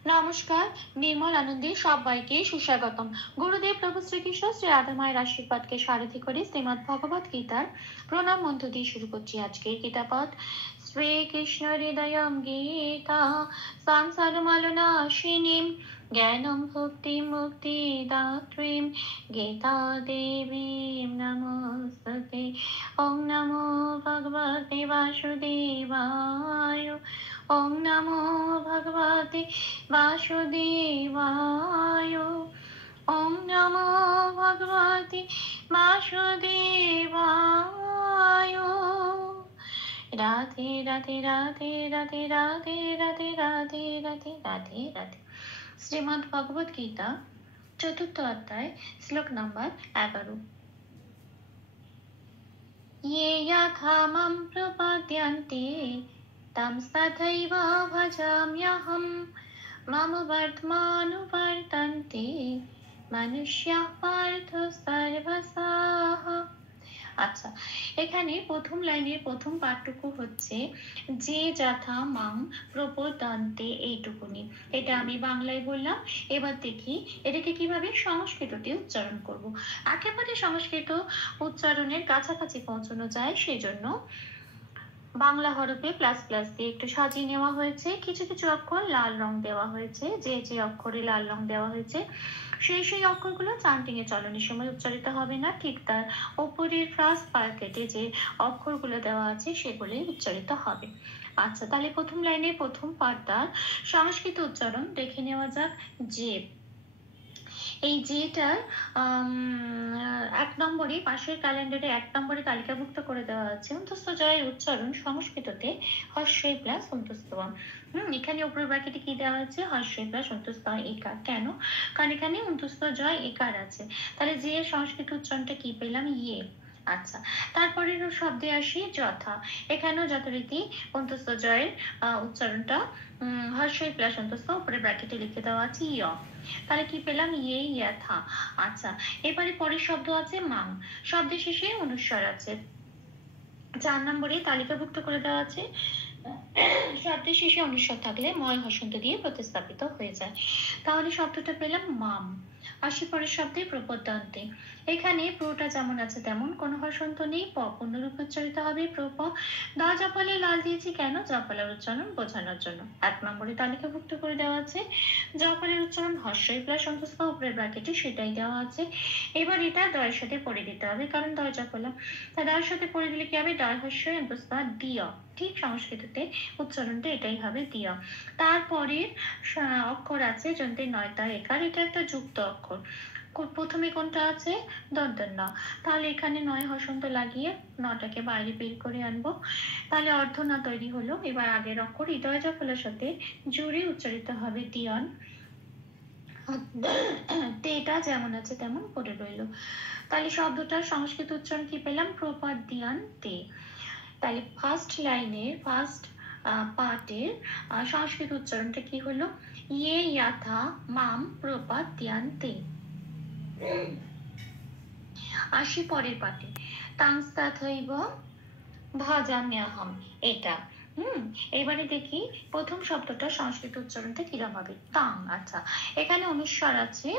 নমস্কার, নির্মল আনন্দে সবাইকে সুস্বাগতম। গুরুদেব প্রভু শ্রীকৃষ্ণ শ্রী রাধা মায়ের আশীর্বাদকে সারথি করে শ্রীমদ্ ভগবত গীতার প্রণাম মন্ত্র দিয়ে শুরু করছি আজকের গীতাপাঠ। শ্রীকৃষ্ণ হৃদয়ম গীতা সংসারমালনাশিনীম জ্ঞানম ভক্তি মুক্তি দাত্রীম গীতা দেবীম নমস্তুতে। ওং নমো ভগবতে বাসুদেবায়। ওং নমো ভগবতে বাসুদেবায়। ওং নমো ভগবতে বাসুদেবায়। রাধে রাধে রাধে রাধে রাধে রাধে রাধে রাধে রাধে রাধে। শ্রীমদ্ ভগবত গীতা চতুর্থ অধ্যায় শ্লোক নম্বর 11। ये यथा मां प्रपद्यन्ते तं तथैव भजाम्यहं मम वर्तमानुवर्तन्ते मनुष्याः पार्थ सर्वशः। আচ্ছা, এখানে প্রথম লাইনের প্রথম পাঠটুকু হচ্ছে যে যথা মাং প্রপদান্তে, এইটুকুনি। এটা আমি বাংলায় বললাম। এবার দেখি এটাকে কিভাবে সংস্কৃততে উচ্চারণ করব। একেবারে সংস্কৃত উচ্চারণের কাছাকাছি পৌঁছানো যায়, সেজন্য বাংলা হরফে প্লাস প্লাস দিয়ে একটু সাজিয়ে নেওয়া হয়েছে। কিছু কিছু অক্ষর লাল রং দেওয়া হয়েছে। যে যে অক্ষরে লাল রং দেওয়া হয়েছে সেই অক্ষরগুলো চান্টিং এ চলনের সময় উচ্চারিত হবে না, ঠিক তার ওপরের ফার্স্ট প্যাকেটে যে অক্ষরগুলো দেওয়া আছে সেগুলোই উচ্চারিত হবে। আচ্ছা, তাহলে প্রথম লাইনের প্রথম পাঠটার সংস্কৃত উচ্চারণ দেখে নেওয়া যাক। যে এই যেটার 1 নম্বরে পাশের ক্যালেন্ডারে 1 নম্বরে তালিকাভুক্ত করে দেওয়া আছে অন্তস্থ জয়ের উচ্চারণ সংস্কৃততে হর্ষই প্লাস অন্তস্থ। এখানে উপর ব্র্যাকেটে কি দেওয়া আছে? হর্ষই প্লাস অন্তস্থ একার। কেন? কারণ এখানে অন্তস্থ জয় একার আছে। তাহলে যে সংস্কৃত উচ্চারণটা কি পেলাম? ইয়ে। আচ্ছা, তারপরের শব্দে আসি যথা। এখানেও যথারীতি অন্তস্থ জয়ের উচ্চারণটা হর্ষই প্লাস অন্তস্থ উপরে ব্র্যাকেটে লিখে দেওয়া আছে ইয়। তাহলে কি পেলাম? ইয়ে ইয়াথা। আচ্ছা, এবারে পরের শব্দ আছে মাং। শব্দের শেষে অনুস্বার আছে। 4 নম্বরে তালিকাভুক্ত করে দেওয়া আছে শব্দের শেষে অনুস্বার থাকলে ময় হসন্ত দিয়ে প্রতিস্থাপিত হয়ে যায়। তাহলে শব্দটা পেলাম মাম। আসি পরের শব্দে প্রপদান্তে। এখানে প্রটা যেমন আছে তেমন, কোনো হসন্ত নেই। প পূর্ণরূপে উচ্চারিত হবে প্রপ। দ জপালে লাল দিয়েছি কেন? জপালের উচ্চারণ বোঝানোর জন্য। 1 নম্বরে তালিকাভুক্ত করে দেওয়া আছে জপালের উচ্চারণ হর্ষই প্লাস অন্তস্থ উপরের ব্র্যাকেটে, সেটাই দেওয়া আছে। এবার এটা দয়ের সাথে পড়ে দিতে হবে, কারণ দয় জপালা। তা দয়ের সাথে পড়ে দিলে কি হবে? দয় হর্ষই অন্তস্থ দিয়। ঠিক সংস্কৃততে উচ্চারণটা এটাই হবে দিয়। তারপরে অক্ষর আছে যন্ত্রে নয়তা একার, এটা একটা যুক্ত অক্ষর। প্রথমে কোনটা আছে? দন্তন্য। তাহলে এখানে নয় হসন্ত লাগিয়ে নটাকে বাইরে বের করে আনবো। তাহলে অর্ধ না তৈরি হলো। এবার আগের অক্ষর হৃদয় জফলের সাথে জুড়ে উচ্চারিত হবে দিয়ন। তেটা যেমন আছে তেমন পড়ে রইল। তাহলে শব্দটার সংস্কৃত উচ্চারণ কি পেলাম? প্রপাদ দিয়ান তে। তাহলে ফার্স্ট লাইনের ফার্স্ট পার্টের সংস্কৃত উচ্চারণটা কি হলো? ইয়ে ইয়াথা মাম প্রপদ্যান্তে। আসি পরের পাঠে। তাংস্তাথৈব ভজাম্যহম, এটা। এবারে দেখি প্রথম শব্দটা সংস্কৃত উচ্চারণটা কিরকম হবে। তাং। আচ্ছা, এখানে অনুস্বার আছে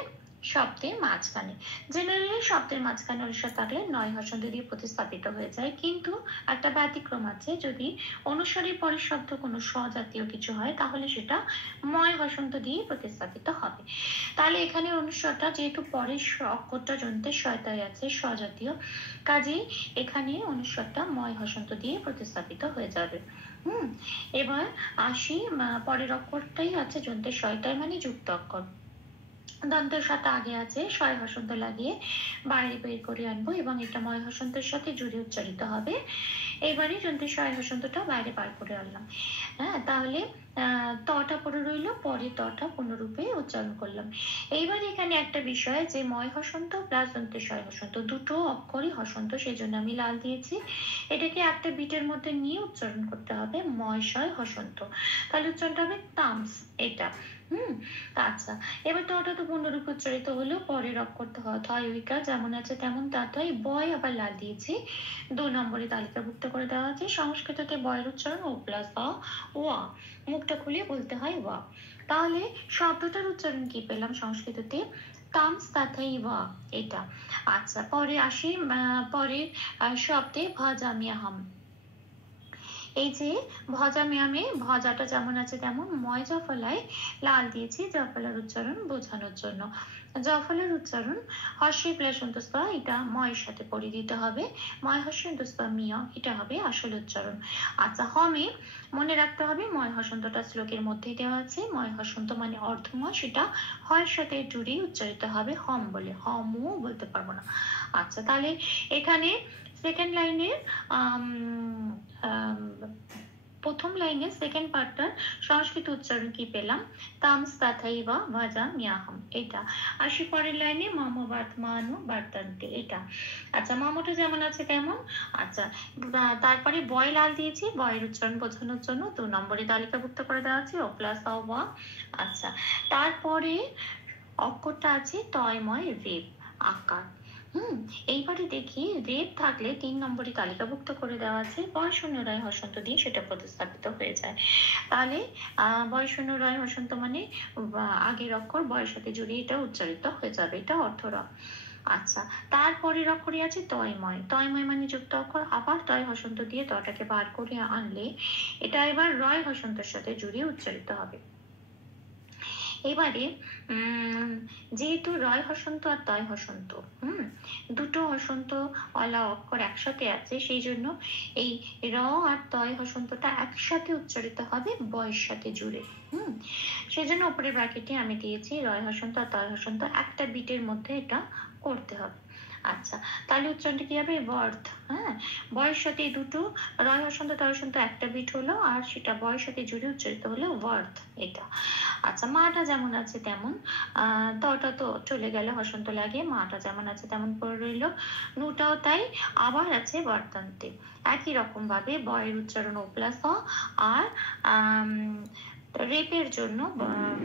শব্দের মাঝখানে। জেনারেলি শব্দের মাঝখানে অনুস্বার থাকলে নয় হসন্ত দিয়ে প্রতিস্থাপিত হয়ে যায়, কিন্তু একটা ব্যতিক্রম আছে। যদি অনুস্বারের পরের শব্দ কোনো স্বজাতীয় কিছু হয় তাহলে সেটা ময় হসন্ত দিয়ে প্রতিস্থাপিত হবে। তাহলে এখানে অনুস্বারটা যেহেতু পরের অক্ষরটা যন্ত্রের শয়তায় আছে স্বজাতীয়, কাজেই এখানে অনুস্বারটা ময় হসন্ত দিয়ে প্রতিস্থাপিত হয়ে যাবে। এবার আসি পরের অক্ষরটাই আছে যন্ত্রের শয়তায়, মানে যুক্ত অক্ষর। দন্তের সাথে আগে আছে শয় হসন্ত লাগিয়ে বাইরে বের করে আনবো এবং এটা ময় হসন্তের সাথে জুড়ে উচ্চারিত হবে। এবারে যন্ত্রের শয় হসন্তটা বাইরে বার করে আনলাম। তাহলে তটা পড়ে রইল, পরে তটা পূর্ণরূপে উচ্চারণ করলাম। এইবার এখানে একটা বিষয় যে ময় হসন্ত প্লাস দন্তের শয় হসন্ত দুটো অক্ষরই হসন্ত, সেই জন্য আমি লাল দিয়েছি। এটাকে একটা বিটের মধ্যে নিয়ে উচ্চারণ করতে হবে ময় শয় হসন্ত। তাহলে উচ্চারণটা হবে তামস, এটা। আচ্ছা, এবার তটা তো পুনরূপ উচ্চারিত হলো পরের অক্ষরটা থয় উইকার যেমন আছে তেমন তাই বয় আবার লাল দিয়েছি 2 নম্বরে তালিকাভুক্ত করে দেওয়া আছে। সংস্কৃততে বয়ের উচ্চারণ ও প্লাস ওয়া, মুখটা খুলে বলতে হয় ওয়া। তাহলে শব্দটার উচ্চারণ কি পেলাম সংস্কৃততে? তামস তাথাই ওয়া, এটা। আচ্ছা, পরে আসি পরের শব্দে ভজামিয়াহাম। এই যে ভজামিয়ামে ভজাটা যেমন আছে তেমন ময় জফলায় লাল দিয়েছি জফলার উচ্চারণ বোঝানোর জন্য। জফলার উচ্চারণ হর্ষে প্লাস অন্তস্থ, এটা ময়ের সাথে পড়ে দিতে হবে। ময় হর্ষে অন্তস্থ মিয়া, এটা হবে আসল উচ্চারণ। আচ্ছা, হমে মনে রাখতে হবে ময় হসন্তটা শ্লোকের মধ্যেই দেওয়া আছে। ময় হসন্ত মানে অর্ধময়, সেটা হয়ের সাথে জুড়ে উচ্চারিত হবে হম বলে, হমও বলতে পারবো না। আচ্ছা, তাহলে এখানে সেকেন্ড লাইনের প্রথম লাইনের সেকেন্ড পার্টটার সংস্কৃত উচ্চারণ কি পেলাম? তামস তাথাইবা ভাজামিয়াহাম, এটা। আসি পরের লাইনে মামো বার্তমানো বার্তান্তে, এটা। আচ্ছা, মামোটা যেমন আছে তেমন। আচ্ছা, তারপরে বয় লাল দিয়েছি বয়ের উচ্চারণ বোঝানোর জন্য 2 নম্বরে তালিকাভুক্ত করে দেওয়া আছে ও প্লাস ওয়া। আচ্ছা, তারপরে অক্ষরটা আছে তয়ময় রেপ আকার। এইবারে দেখি রেপ থাকলে 3 নম্বরে তালিকাভুক্ত করে দেওয়া আছে বয় শূন্য রায় হসন্ত দিয়ে সেটা প্রতিস্থাপিত হয়ে যায়। তাহলে বয় শূন্য রায় হসন্ত মানে আগের অক্ষর বয়ের সাথে জুড়ে এটা উচ্চারিত হয়ে যাবে, এটা অর্থরা। আচ্ছা, তারপরের অক্ষরে আছে তয়ময়। তয়ময় মানে যুক্ত অক্ষর, আবার তয় হসন্ত দিয়ে তটাকে বার করে আনলে এটা এবার রয় হসন্তের সাথে জুড়ে উচ্চারিত হবে। এবারে যেহেতু রয় হসন্ত আর তয় হসন্ত, দুটো হসন্ত অলা অক্ষর একসাথে আছে, সেই জন্য এই র আর তয় হসন্তটা একসাথে উচ্চারিত হবে বয়ের সাথে জুড়ে। সেই জন্য উপরের ব্র্যাকেটে আমি দিয়েছি রয় হসন্ত আর তয় হসন্ত একটা বিটের মধ্যে এটা করতে হবে। আচ্ছা, তাহলে উচ্চারণটা কি হবে? বর্ধ। হ্যাঁ, বয়ের সাথে দুটো রয় হসন্ত তয় হসন্ত একটা বিট হলো আর সেটা বয়ের সাথে জুড়ে উচ্চারিত হলো ওয়ার্থ, এটা। আচ্ছা, মাটা যেমন আছে তেমন, তটা তো চলে গেল হসন্ত লাগে, মাটা যেমন আছে তেমন পড়ে রইল। নুটাও তাই, আবার আছে বর্তান্তে। একই রকম ভাবে বয়ের উচ্চারণ ও প্লাস আর রেপের জন্য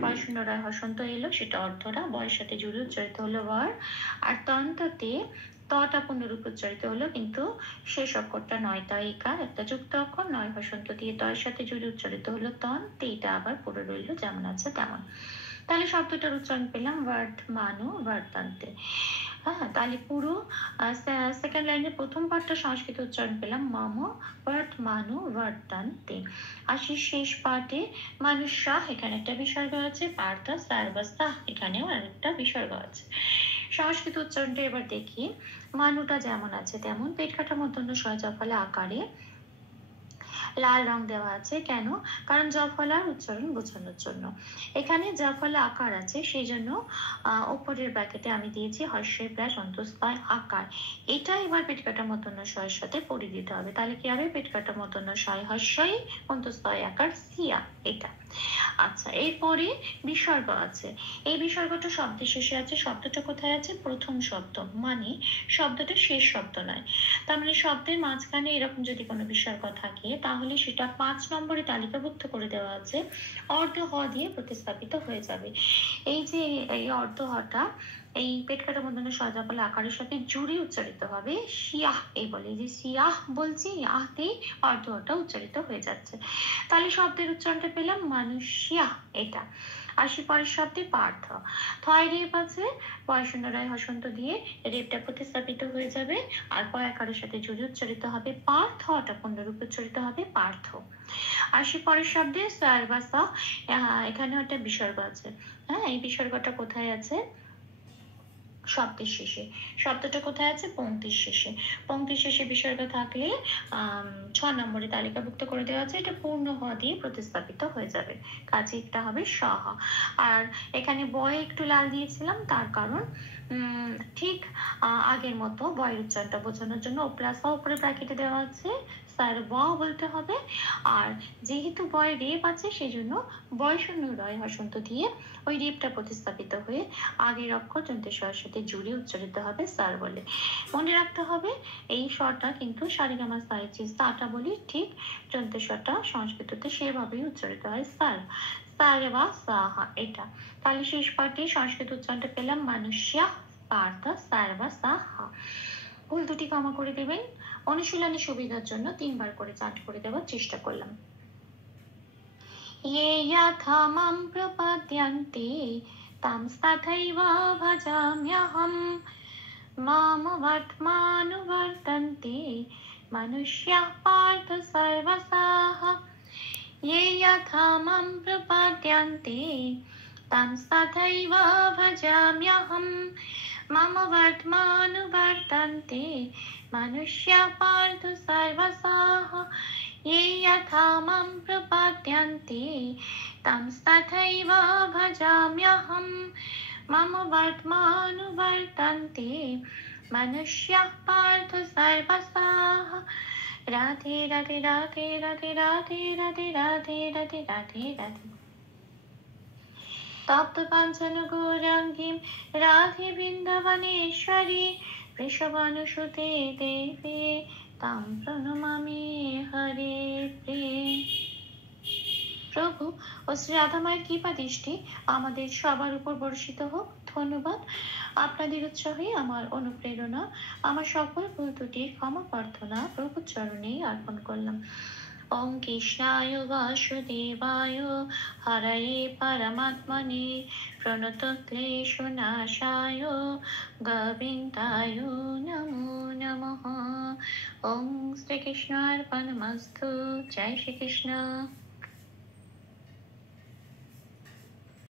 বয় শূন্য রায় হসন্ত এলো, সেটা অর্থরা বয়ের সাথে জুড়ে উচ্চারিত হলো ওয়ার। আর তন্ততে তটা পুনরূপ উচ্চারিত হলো, কিন্তু শেষ অক্ষরটা নয় তয়িকার, একটা যুক্ত অক্ষর, নয় হসন্ত দিয়ে তয়ের সাথে জুড়ে উচ্চারিত হলো তন, এটা আবার পড়ে রইল যেমন আছে তেমন। তাহলে শব্দটার উচ্চারণ পেলাম ওয়ার্ড মানো বর্তান্তে। হ্যাঁ, তাহলে পুরো সেকেন্ড লাইনের প্রথম পার্টটা সংস্কৃত উচ্চারণ পেলাম মামো বর্তমানো বর্তান্তে। আসি শেষ পার্টে মানুষা, এখানে একটা বিসর্গ আছে, পার্থ সার্বাস্তা, এখানেও আরেকটা বিসর্গ আছে। সংস্কৃত উচ্চারণটা এবার দেখি। মানুটা যেমন আছে তেমন, পেট কাটা মধ্যন্য শয় জফলা আকারে লাল রং দেওয়া আছে, কেন? কারণ জফলার উচ্চারণ বোঝানোর জন্য। এখানে জফলা আকার আছে, সেই জন্য উপরের ব্র্যাকেটে আমি দিয়েছি হর্ষের প্লাস অন্তঃস্থয় আকার। এটা এবার পেট কাটা মধ্যন্য শয়ের সাথে পড়ে দিতে হবে। তাহলে কি হবে? পেট কাটা মধ্যন্য শয় হর্ষই অন্তঃস্থয় আকার সিয়া, এটা। আচ্ছা, এরপরে বিসর্গ আছে। এই বিসর্গটা শব্দের শেষে আছে। শব্দটা কোথায় আছে? প্রথম শব্দ, মানে শব্দটা শেষ শব্দ নয়। তার মানে শব্দের মাঝখানে এরকম যদি কোনো বিসর্গ থাকে তাহলে সেটা 5 নম্বরে তালিকাভুক্ত করে দেওয়া আছে, অর্ধ হ দিয়ে প্রতিস্থাপিত হয়ে যাবে। এই যে এই অর্ধ হটা এই পেট কাটা মধ্যে সজাফলা আকারের সাথে জুড়ে উচ্চারিত হবে শিয়াহ, এই বলে যে শিয়াহ বলছি, আহতেই অর্ধটা উচ্চারিত হয়ে যাচ্ছে। তাহলে শব্দের উচ্চারণটা পেলাম মানুষিয়া, এটা। আসি পরের শব্দে পার্থ। থয় রেপ আছে, পয় শূন্য রায় হসন্ত দিয়ে রেপটা প্রতিস্থাপিত হয়ে যাবে আর পয় আকারের সাথে জুড়ে উচ্চারিত হবে পার্থ, ওটা পূর্ণরূপে উচ্চারিত হবে পার্থ। আসি পরের শব্দে সার্বাসা, এখানে একটা বিসর্গ আছে। হ্যাঁ, এই বিসর্গটা কোথায় আছে? শব্দের শেষে। শব্দটা কোথায় আছে? পংক্তির শেষে। পংক্তির শেষে বিসর্গ থাকলে 6 নম্বরে তালিকাভুক্ত করে দেওয়া আছে, এটা পূর্ণ হ দিয়ে প্রতিস্থাপিত হয়ে যাবে, কাজে এটা হবে সহ। আর এখানে বয় একটু লাল দিয়েছিলাম, তার কারণ ঠিক আগের মতো বয়ের উচ্চারণটা বোঝানোর জন্য ও প্লাস উপরে ব্র্যাকেটে দেওয়া আছে, স্যার ব বলতে হবে। আর যেহেতু বয় রেপ আছে সেই জন্য বয় শূন্য রয় হসন্ত দিয়ে ওই রেপটা প্রতিস্থাপিত হয়ে আগের অক্ষর যন্ত্রের সাথে জুড়ে উচ্চারিত হবে স্যার বলে। মনে রাখতে হবে এই স্বরটা কিন্তু সারেগামা সাইচিস তাটা বলি, ঠিক যন্ত্রের স্বরটা সংস্কৃততে সেভাবেই উচ্চারিত হয় স্যার। সার্বা সাহা, এটা তাহলে শেষ পাঠে সংস্কৃত উচ্চারণটা পেলাম মানুষ্যা পার্থ সার্বা সাহা। ভুল দুটি ক্ষমা করে দেবেন। অনুশীলনের সুবিধার জন্য 3 বার করে চান্ট করে দেওয়ার চেষ্টা করলাম। ये यथा मां प्रपद्यन्ते तंस्तथैव भजाम्यहम् मामवर्त्मानुवर्तन्ते मनुष्याः पार्थ सर्वसाः। ये यथा मां प्रपद्यन्ते तंस्तथैव भजाम्यहम् मम वर्त्मानुवर्तन्ते मनुष्याः पार्थ सर्वसाः। ये यथा मां प्रपद्यन्ते तंस्तथैव भजाम्यहम् मम वर्त्मानुवर्तन्ते मनुष्याः पार्थ सर्वसाः। राधे राधे राधे राधे राधे राधे राधे राधे राधे राधे। तप्त काञ्चन गौराङ्गीं राधे बृन्दावनेश्वरी वृषभानुसुते देवी तां प्रणमामि हरे प्रेम। প্রভু ও শ্রী রাধামায়ের কৃপা দৃষ্টি আমাদের সবার উপর বর্ষিত হোক। ধন্যবাদ। আপনাদের উৎসাহে আমার অনুপ্রেরণা, আমার সকল ভুল ত্রুটির ক্ষমা প্রার্থনা প্রভুর চরণে অর্পণ করলাম। ওম কৃষ্ণায় বাসুদেবায় হরয়ে পরমাত্মনে প্রণত ক্লেশনাশায় গোবিন্দায় নমো নমঃ। ওম শ্রীকৃষ্ণার্পণমস্তু। জয় শ্রীকৃষ্ণ।